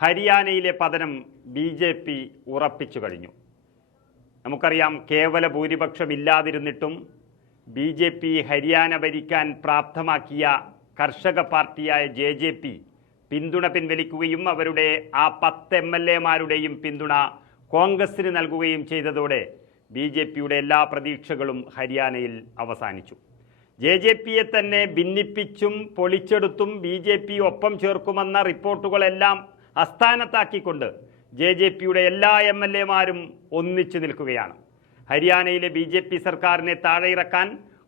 ഹരിയാനയിലെ പതനം BJP ഉറപ്പിച്ചു കഴിഞ്ഞു. നമുക്കറിയാം, കേവല ഭൂരിപക്ഷമില്ലാതിരുന്നിട്ടും BJP ഹരിയാന ഭരിക്കാൻ പ്രാപ്തമാക്കിയ കർഷക പാർട്ടിയായ JJP പിന്തുണ പിൻവലിക്കുകയും അവരുടെ ആ 10 MLA-മാരുടെയും പിന്തുണ കോൺഗ്രസിന് നൽകുകയും ചെയ്തതോടെ BJPയുടെ എല്ലാ പ്രതീക്ഷകളും ഹരിയാനയിൽ അവസാനിച്ചു. JJPയെ തന്നെ ഭിന്നിപ്പിച്ചും പൊളിച്ചെടുത്തും BJP ഒപ്പം ചേർക്കുമെന്ന റിപ്പോർട്ടുകളെല്ലാം അസ്ഥാനത്താക്കിക്കൊണ്ട് JJPയുടെ എല്ലാ MLA-മാരും ഒന്നിച്ചു നിൽക്കുകയാണ്. ഹരിയാനയിലെ BJP സർക്കാരിനെ താഴെയിറക്കാൻ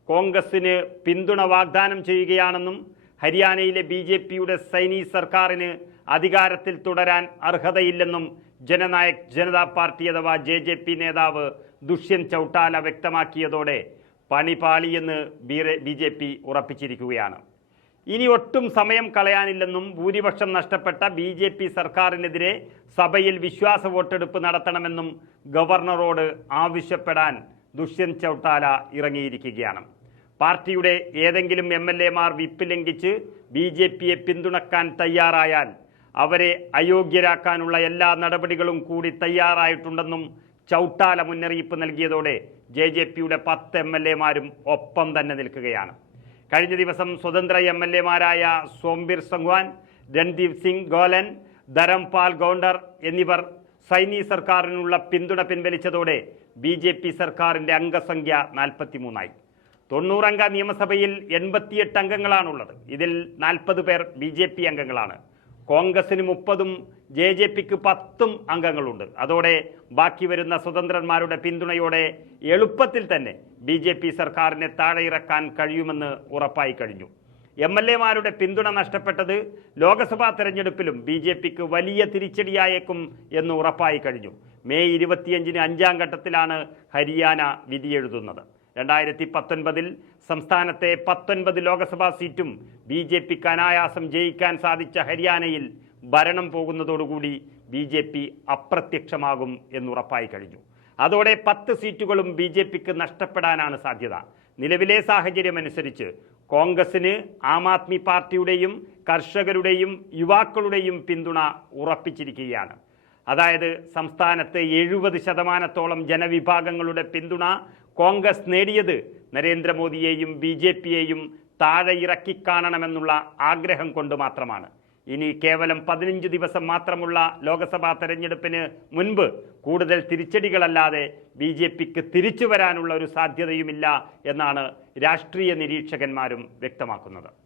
കോൺഗ്രസിന് പിന്തുണ വാഗ്ദാനം ചെയ്യുകയാണെന്നും ഹരിയാനയിലെ BJPയുടെ സൈനീസ് സർക്കാരിന് അധികാരത്തിൽ തുടരാൻ അർഹതയില്ലെന്നും ജനനായക് ജനതാ പാർട്ടി അഥവാ JJP നേതാവ് ദുഷ്യന്ത് ചൗട്ടാല വ്യക്തമാക്കിയതോടെ പണിപാളിയെന്ന് BJP ഉറപ്പിച്ചിരിക്കുകയാണ്. ഇനി ഒട്ടും സമയം കളയാനില്ലെന്നും ഭൂരിപക്ഷം നഷ്ടപ്പെട്ട BJP സർക്കാരിനെതിരെ സഭയിൽ വിശ്വാസ വോട്ടെടുപ്പ് നടത്തണമെന്നും ഗവർണറോട് ആവശ്യപ്പെടാൻ ദുഷ്യന്ത് ചൗട്ടാല ഇറങ്ങിയിരിക്കുകയാണ്. പാർട്ടിയുടെ ഏതെങ്കിലും MLA-മാർ വിപ്പ് ലംഘിച്ച് BJPയെ പിന്തുണക്കാൻ തയ്യാറായാൽ അവരെ അയോഗ്യരാക്കാനുള്ള എല്ലാ നടപടികളും കൂടി തയ്യാറായിട്ടുണ്ടെന്നും ചൗട്ടാല മുന്നറിയിപ്പ് നൽകിയതോടെ JJPയുടെ 10 MLA-മാരും ഒപ്പം തന്നെ നിൽക്കുകയാണ്. കഴിഞ്ഞ ദിവസം സ്വതന്ത്ര MLA-മാരായ സോംബിർ സംഗ്വാൻ, രൺദീപ് സിംഗ് ഗോലൻ, ധരംപാൽ ഗൗണ്ടർ എന്നിവർ സൈനീസ് സർക്കാരിനുള്ള പിന്തുണ പിൻവലിച്ചതോടെ BJP സർക്കാരിൻ്റെ അംഗസംഖ്യ 43ആയി. 90 അംഗ നിയമസഭയിൽ 88 അംഗങ്ങളാണുള്ളത്. ഇതിൽ 40 പേർ BJP അംഗങ്ങളാണ്. കോൺഗ്രസിന് 30-ഉം JJPക്ക് 10-ഉം അംഗങ്ങളുണ്ട്. അതോടെ ബാക്കി വരുന്ന സ്വതന്ത്രന്മാരുടെ പിന്തുണയോടെ എളുപ്പത്തിൽ തന്നെ BJP സർക്കാരിനെ താഴെയിറക്കാൻ കഴിയുമെന്ന് ഉറപ്പായി കഴിഞ്ഞു. MLA-മാരുടെ പിന്തുണ നഷ്ടപ്പെട്ടത് ലോക്സഭാ തെരഞ്ഞെടുപ്പിലും BJPക്ക് വലിയ തിരിച്ചടിയായേക്കും എന്ന് ഉറപ്പായി കഴിഞ്ഞു. മെയ് 25-ന് 5-ാം ഘട്ടത്തിലാണ് ഹരിയാന വിധിയെഴുതുന്നത്. 2019-ൽ സംസ്ഥാനത്തെ 19 ലോക്സഭാ സീറ്റും BJPക്ക് അനായാസം ജയിക്കാൻ സാധിച്ച ഹരിയാനയിൽ ഭരണം പോകുന്നതോടുകൂടി BJP അപ്രത്യക്ഷമാകും എന്നുറപ്പായി കഴിഞ്ഞു. അതോടെ 10 സീറ്റുകളും BJPക്ക് നഷ്ടപ്പെടാനാണ് സാധ്യത. നിലവിലെ സാഹചര്യമനുസരിച്ച് കോൺഗ്രസിന് ആം ആദ്മി പാർട്ടിയുടെയും കർഷകരുടെയും യുവാക്കളുടെയും പിന്തുണ ഉറപ്പിച്ചിരിക്കുകയാണ്. അതായത് സംസ്ഥാനത്ത് 70% ജനവിഭാഗങ്ങളുടെ പിന്തുണ കോൺഗ്രസ് നേടിയത് നരേന്ദ്രമോദിയെയും BJPയെയും താഴെ ഇറക്കി കാണണമെന്നുള്ള ആഗ്രഹം കൊണ്ട് മാത്രമാണ്. ഇനി കേവലം 15 ദിവസം മാത്രമുള്ള ലോക്സഭാ തെരഞ്ഞെടുപ്പിന് മുൻപ് കൂടുതൽ തിരിച്ചടികളല്ലാതെ BJPക്ക് തിരിച്ചു വരാനുള്ള ഒരു സാധ്യതയുമില്ല എന്നാണ് രാഷ്ട്രീയ നിരീക്ഷകന്മാരും വ്യക്തമാക്കുന്നത്.